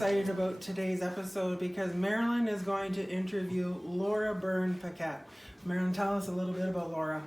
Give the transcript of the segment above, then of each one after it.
excited about today's episode because Marilyn is going to interview Laura Byrne Paquet. Marilyn, tell us a little bit about Laura.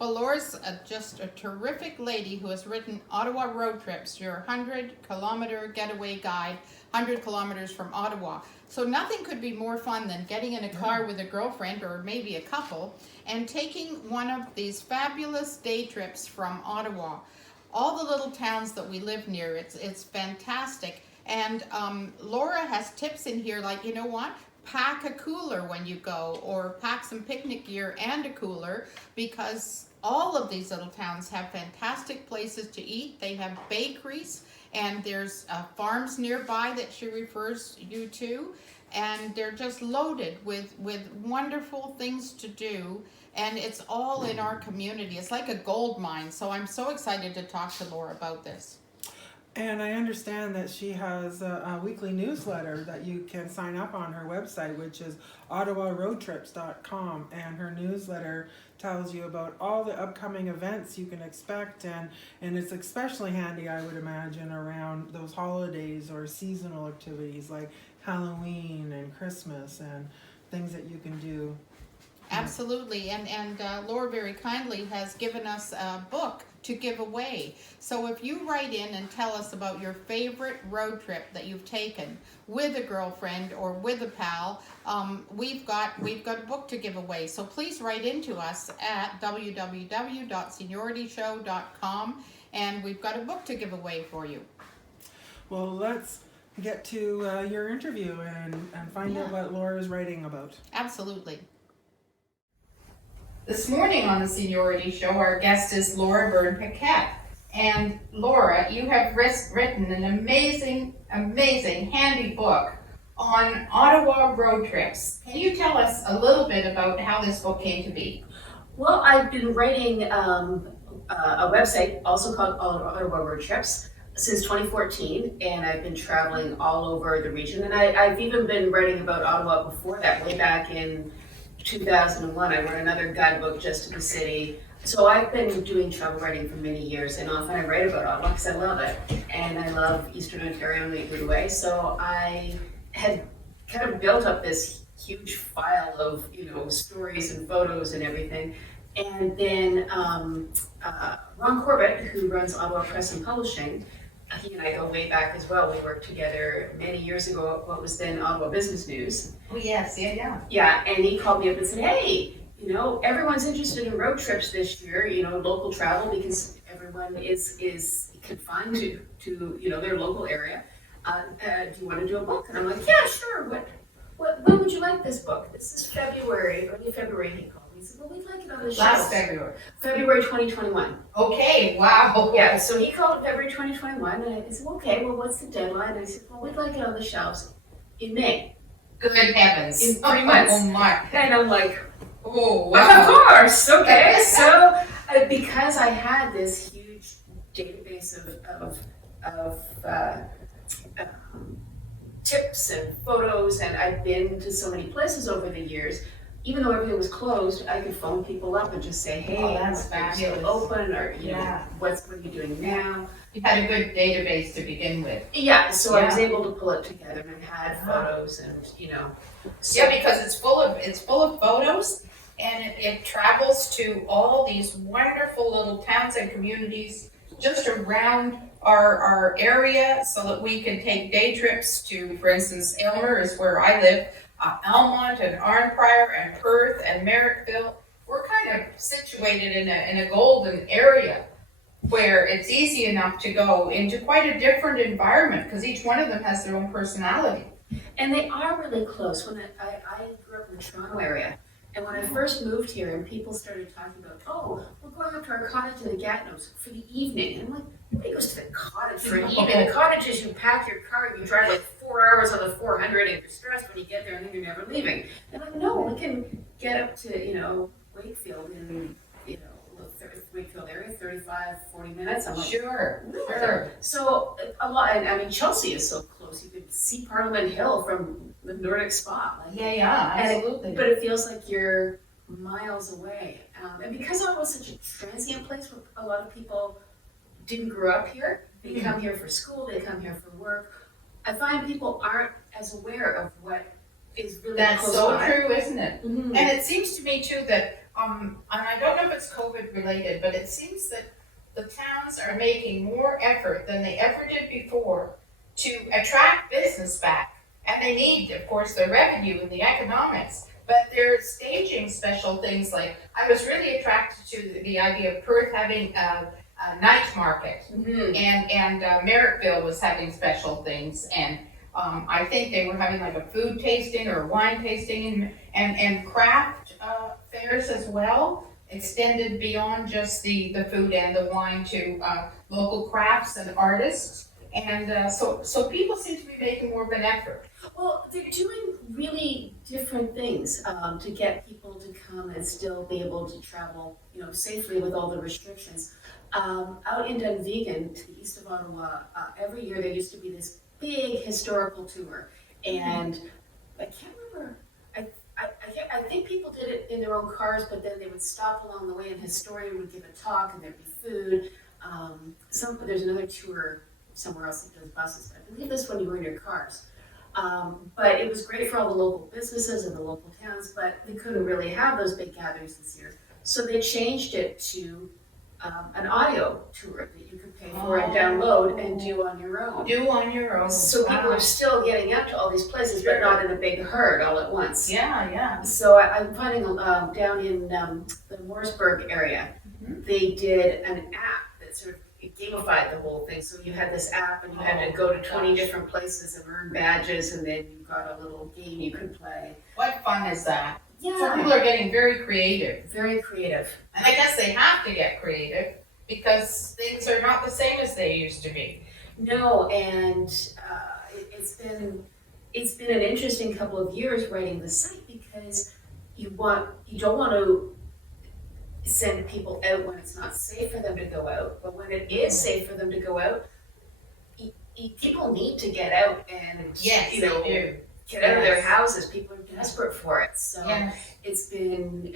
Well, Laura's just a terrific lady who has written Ottawa Road Trips, your 100-kilometer getaway guide, 100 kilometers from Ottawa. So nothing could be more fun than getting in a car with a girlfriend or maybe a couple and taking one of these fabulous day trips from Ottawa. All the little towns that we live near, it's fantastic. And Laura has tips in here like, you know what? Pack a cooler when you go, or pack some picnic gear and a cooler, because all of these little towns have fantastic places to eat. They have bakeries, and there's farms nearby that she refers you to, and they're just loaded with wonderful things to do, and it's all in our community. It's like a gold mine, so I'm so excited to talk to Laura about this. And I understand that she has a weekly newsletter that you can sign up on her website, which is ottawaroadtrips.com. And her newsletter tells you about all the upcoming events you can expect. And it's especially handy, I would imagine, around those holidays or seasonal activities like Halloween and Christmas and things that you can do. Absolutely, and Laura very kindly has given us a book to give away. So if you write in and tell us about your favorite road trip that you've taken with a girlfriend or with a pal, we've got a book to give away. So please write into us at www.seniorityshow.com, and we've got a book to give away for you. Well, let's get to your interview and find out what Laura is writing about. Absolutely. This morning on the Seniority Show, our guest is Laura Byrne Paquet. And Laura, you have written an amazing, handy book on Ottawa road trips. Can you tell us a little bit about how this book came to be? Well, I've been writing a website also called Ottawa Road Trips since 2014, and I've been traveling all over the region. And I've even been writing about Ottawa before that, way back in 2001. I wrote another guidebook just to the city. So I've been doing travel writing for many years, and often I write about Ottawa because I love it, and I love Eastern Ontario in a good way. So I had kind of built up this huge file of stories and photos and everything. And then Ron Corbett, who runs Ottawa Press and Publishing, he and I go way back as well. We worked together many years ago at what was then Ottawa Business News. Oh yes, yeah. Yeah, and he called me up and said, hey, everyone's interested in road trips this year, local travel, because everyone is confined to their local area. Do you want to do a book? And I'm like, yeah, sure. When would you like this book? This is February, early February, he called. He said, well, we'd like it on the show. Last February. February 2021. Okay, wow. Yeah, so he called it February 2021, and I said, okay, well, what's the deadline? And I said, well, we'd like it on the shelves in May. Good heavens. In 3 months. Oh my. And I'm like, oh, wow. of course, okay. So because I had this huge database of tips and photos, and I've been to so many places over the years, even though everything was closed, I could phone people up and just say, hey, that's are you still open, or what are you doing now? You had a good database to begin with. Yeah, so I was able to pull it together and had photos and So, yeah, because it's full of photos, and it travels to all these wonderful little towns and communities just around our area, so that we can take day trips to, for instance, Aylmer is where I live, Almont and Arnprior and Perth and Merrittville. We're kind of situated in a golden area where it's easy enough to go into quite a different environment, because each one of them has their own personality. And they are really close. When I grew up in the Toronto area, and when I first moved here and people started talking about, oh, we're going up to our cottage in the Gatineaus for the evening. And I'm like, nobody goes to the cottage for an evening. The cottage is you pack your car and you drive like 4 hours on the 400 and you're stressed when you get there and then you're never leaving. And I'm like, no, we can get up to, Wakefield in, Wakefield area, 35, 40 minutes. I'm like, Sure. So a lot, and I mean, Chelsea is so close. You could see Parliament Hill from the Nordic Spa. Absolutely. But it feels like you're miles away. And because Ottawa was such a transient place where a lot of people didn't grow up here, they come here for school, they come here for work, I find people aren't as aware of what is really That's close so by. true, isn't it? Mhm. And it seems to me too that, and I don't know if it's COVID related, but it seems that the towns are making more effort than they ever did before to attract business back. And they need, of course, the revenue and the economics, but they're staging special things like, I was really attracted to the idea of Perth having a night market. Mhm. And Merrittville was having special things, and I think they were having like a food tasting or a wine tasting and craft fairs as well, extended beyond just the food and the wine to local crafts and artists. And so people seem to be making more of an effort. Well, they're doing really different things to get people to come and still be able to travel, safely with all the restrictions. Out in Dunvegan, to the east of Ottawa, every year there used to be this big historical tour, and I can't remember. I think people did it in their own cars, but then they would stop along the way, and a historian would give a talk, and there'd be food. There's another tour somewhere else that does buses, but I believe this one you were in your cars. But it was great for all the local businesses and the local towns, but they couldn't really have those big gatherings this year. So they changed it to an audio tour that you could pay for and download and do on your own. Do on your own. So people are still getting out to all these places, but not in a big herd all at once. Yeah. So I'm finding down in the Morrisburg area, they did an app that sort of gamified the whole thing. So you had this app and you had to go to 20 different places and earn badges, and then you got a little game you could play. What fun is that? Yeah. So people are getting very creative. Very creative. And I guess they have to get creative because things are not the same as they used to be. No, and it's been an interesting couple of years writing the site, because you don't want to send people out when it's not safe for them to go out, but when it is safe for them to go out, people need to get out and Yes, they do. get out of their houses. People are desperate for it. So Yes. it's been,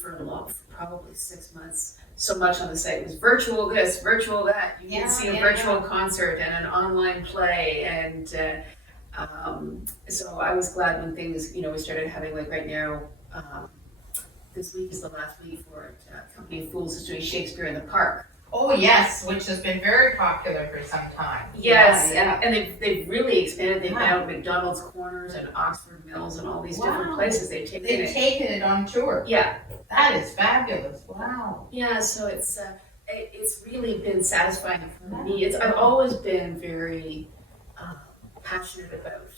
for probably 6 months, so much on the site. It was virtual this, virtual that. You can see a virtual concert and an online play. And so I was glad when things, we started having, like right now, this week is the last week for Company of Fools is doing Shakespeare in the Park. Oh yes, which has been very popular for some time. Yes, Yeah. and they've really expanded. They've been out at McDonald's Corners and Oxford Mills and all these different places. They've taken it on tour. Yeah. That is fabulous. Wow. Yeah, so it's really been satisfying for me. I've always been very passionate about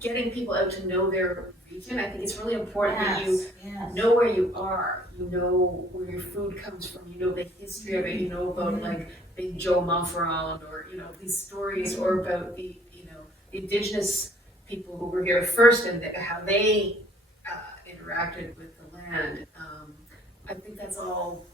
getting people out to know their region. I think it's really important that you know where you are, you know where your food comes from, you know the history of it, you know about like Big Joe Montferrand, or these stories, or about the indigenous people who were here first and how they interacted with the land. I think that's all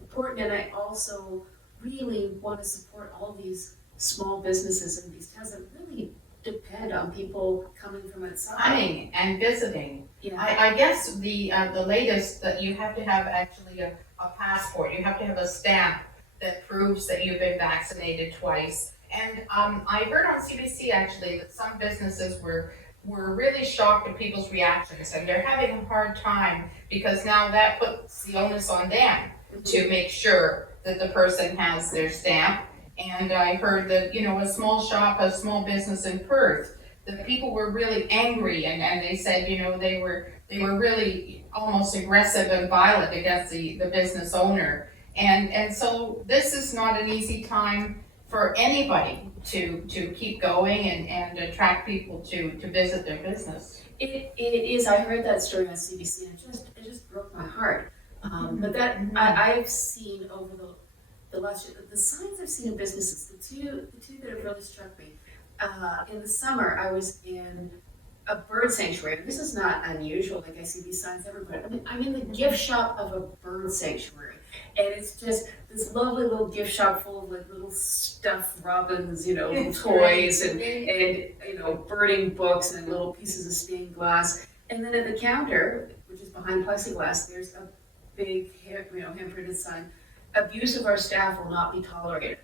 important, and I also really want to support all these small businesses in these towns that really depend on people coming from outside. Coming and visiting. Yeah. I guess the latest that you have to have actually a passport. You have to have a stamp that proves that you've been vaccinated twice. And I heard on CBC actually that some businesses were really shocked at people's reactions, and they're having a hard time because now that puts the onus on them to make sure that the person has their stamp. And I heard that, a small shop, a small business in Perth, the people were really angry, and they said, they were really almost aggressive and violent against the business owner. And so this is not an easy time for anybody to keep going and attract people to visit their business. It is. I heard that story on CBC, and it just broke my heart. But that I've seen over the last year, the signs I've seen in businesses, the two that have really struck me. In the summer, I was in a bird sanctuary. This is not unusual. Like, I see these signs everywhere. I'm in the gift shop of a bird sanctuary, and it's just this lovely little gift shop full of like little stuffed robins, little toys, and birding books and little pieces of stained glass. And then at the counter, which is behind plexiglass, there's a big hand-printed sign: "Abuse of our staff will not be tolerated."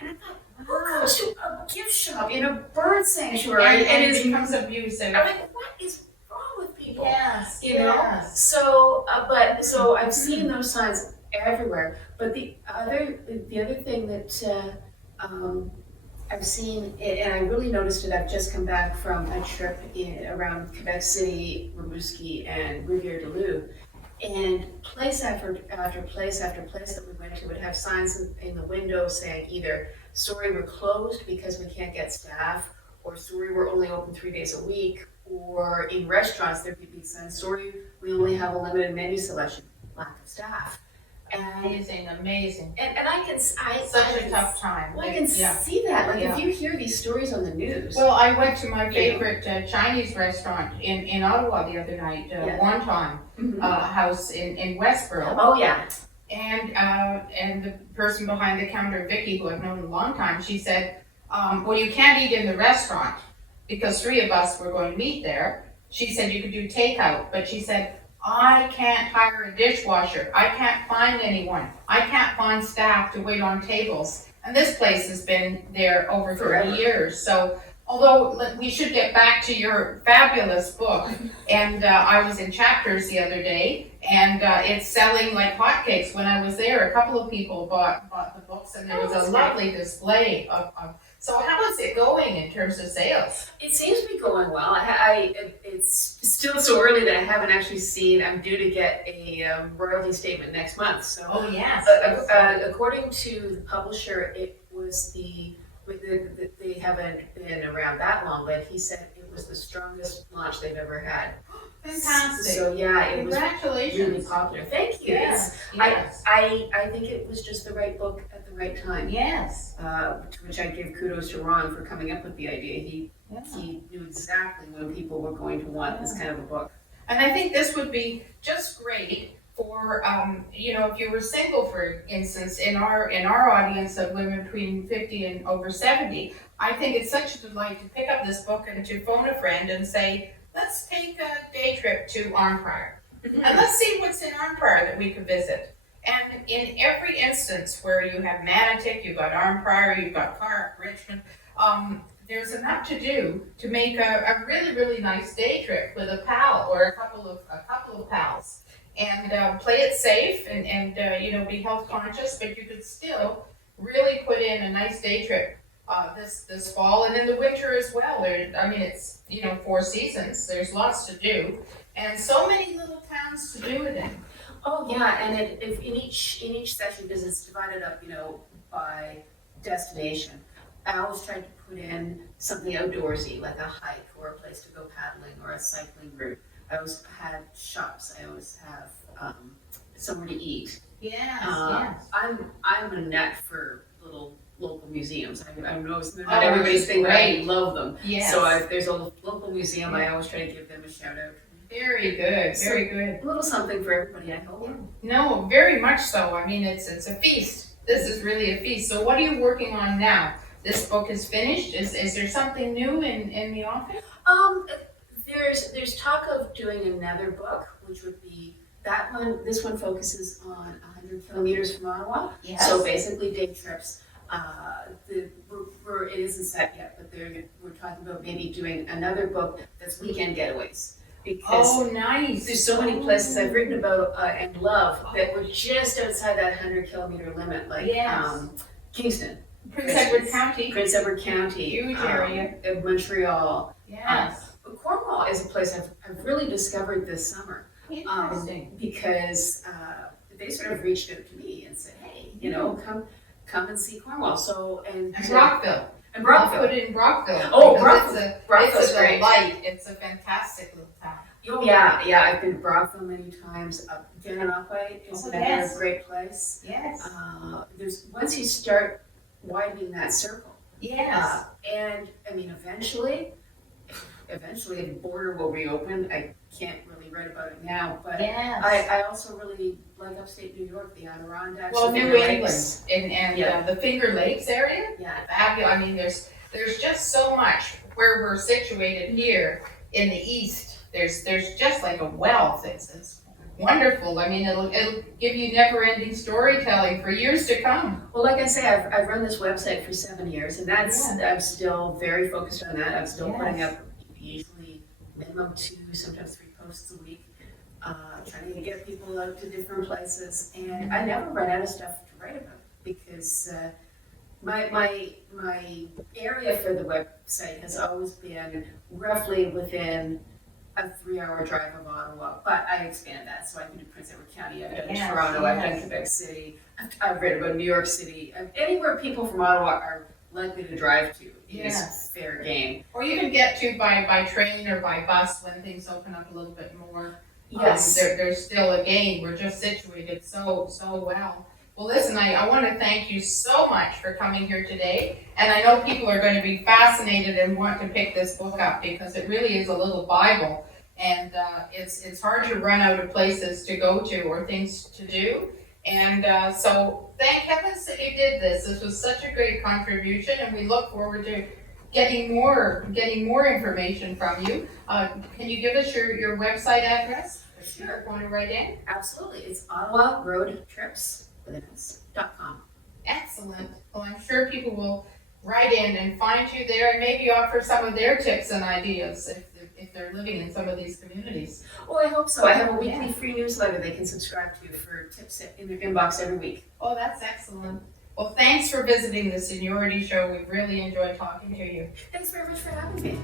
And I thought, Who goes to a gift shop in a bird sanctuary And is it becomes abusive. I'm like, what is wrong with people? Yes, You know. yes. So, so I've seen those signs everywhere. But the other thing that I've seen, and I really noticed it. I've just come back from a trip around Quebec City, Rimouski, and Rivière-du-Loup, and place after place after place that we went to would have signs in the window saying either "Sorry, we're closed because we can't get staff," or "Sorry, we're only open 3 days a week," or in restaurants there'd be signs, "Sorry, we only have a limited menu selection, lack of staff." Amazing, amazing. And I can Such I a tough time. Well, I can see that. Like if you hear these stories on the news. Well, I went to my favorite Chinese restaurant in Ottawa the other night, Wonton House in Westboro. Oh yeah. And the person behind the counter, Vicky, who I've known a long time, she said, well, you can't eat in the restaurant because 3 of us were going to meet there. She said you could do takeout, but she said, I can't hire a dishwasher. I can't find anyone. I can't find staff to wait on tables. And this place has been there over 30 years. So although we should get back to your fabulous book, and I was in Chapters the other day, and it's selling like hotcakes. When I was there, a couple of people bought the books, and there was a lovely display of. So how is it going in terms of sales? It seems to be going well. It's still so early that I haven't actually seen. I'm due to get a royalty statement next month. So oh yes. According to the publisher, it was they haven't been around that long, but he said it was the strongest launch they've ever had. Fantastic. So yeah, it was Congratulations. really popular. Thank you. Yes. I think it was just the right book at the right time. Yes. To which I give kudos to Ron for coming up with the idea. He knew exactly when people were going to want this kind of a book. And I think this would be just great for if you were single, for instance, in our audience of women between 50 and over 70. I think it's such a delight to pick up this book and to phone a friend and say, let's take a day trip to Arnprior. And let's see what's in Arnprior that we could visit. And in every instance where you have Manotick, you've got Arnprior, you've got Carrick, Richmond, there's enough to do to make a really, really nice day trip with a pal or a couple of pals. And play it safe and be health conscious, but you could still really put in a nice day trip this fall and in the winter as well. It's 4 seasons. There's lots to do, and so many little towns to do it in. Oh yeah, and if in each session, because it's divided up, by destination, I always tried to put in something outdoorsy, like a hike or a place to go paddling or a cycling route. I always had shops. I always have somewhere to eat. Yes. I'm a nut for little local museums. I know it's not everybody's thing, but I love them. Yes. So if there's a local museum, I always try to give them a shout out. Very good. Very good. A little something for everybody, I hope. No, very much so. It's a feast. This is really a feast. So what are you working on now? This book is finished. Is there something new in the office? There's talk of doing another book, which would be that one. This one focuses on 100 kilometers from Ottawa. Yes. So basically day trips. It isn't set yet, but we're talking about maybe doing another book that's weekend getaways. Because nice. There's so many places I've written about and love that were just outside that 100-kilometer limit, like Kingston, Prince Edward County, huge area, Montreal. Yes. Cornwall is a place I've really discovered this summer. Interesting. Because they sort of reached out to me and said, hey, come and see Cornwall. So and Brockville. And Brockville. I'll put in Brockville. Oh, Brockville. It's a delight. It's a fantastic little town. Oh yeah. I've been to Brockville many times. Gananoque is another great place. Yes. There's once you start widening that circle. Yes. And eventually the border will reopen. I can't really write about it now, but I also really like upstate New York, the Adirondacks. Well, New England and the Finger Lakes area. Yeah. Fabulous. There's just so much where we're situated here in the east. There's just like a wealth. It's wonderful. I mean, it'll give you never-ending storytelling for years to come. Well, like I say, I've run this website for 7 years, and that's I'm still very focused on that. I'm still putting up usually minimum 2, sometimes 3 posts a week, trying to get people out to different places, and I never run out of stuff to write about because my area for the website has always been roughly within a 3-hour drive of Ottawa, but I expand that, so I can do Prince Edward County, I've done Toronto, I've done Quebec City, I've read about New York City, anywhere people from Ottawa are likely to drive to is fair game. Or you can get to by train or by bus when things open up a little bit more. Yes. There's still a gain. We're just situated so well. Well, listen, I want to thank you so much for coming here today. And I know people are going to be fascinated and want to pick this book up because it really is a little Bible. And it's hard to run out of places to go to or things to do. And so thank heavens that you did this. This was such a great contribution, and we look forward to getting more information from you. Can you give us your website address? Sure. Want to write in? Absolutely. It's Ottawa Road Trips .com. Excellent. Well, I'm sure people will write in and find you there and maybe offer some of their tips and ideas if they're living in some of these communities. Well, I hope so. I have a weekly free newsletter they can subscribe to for tips in their inbox every week. Oh, that's excellent. Well, thanks for visiting the Seniority Show. We've really enjoyed talking to you. Thanks very much for having me.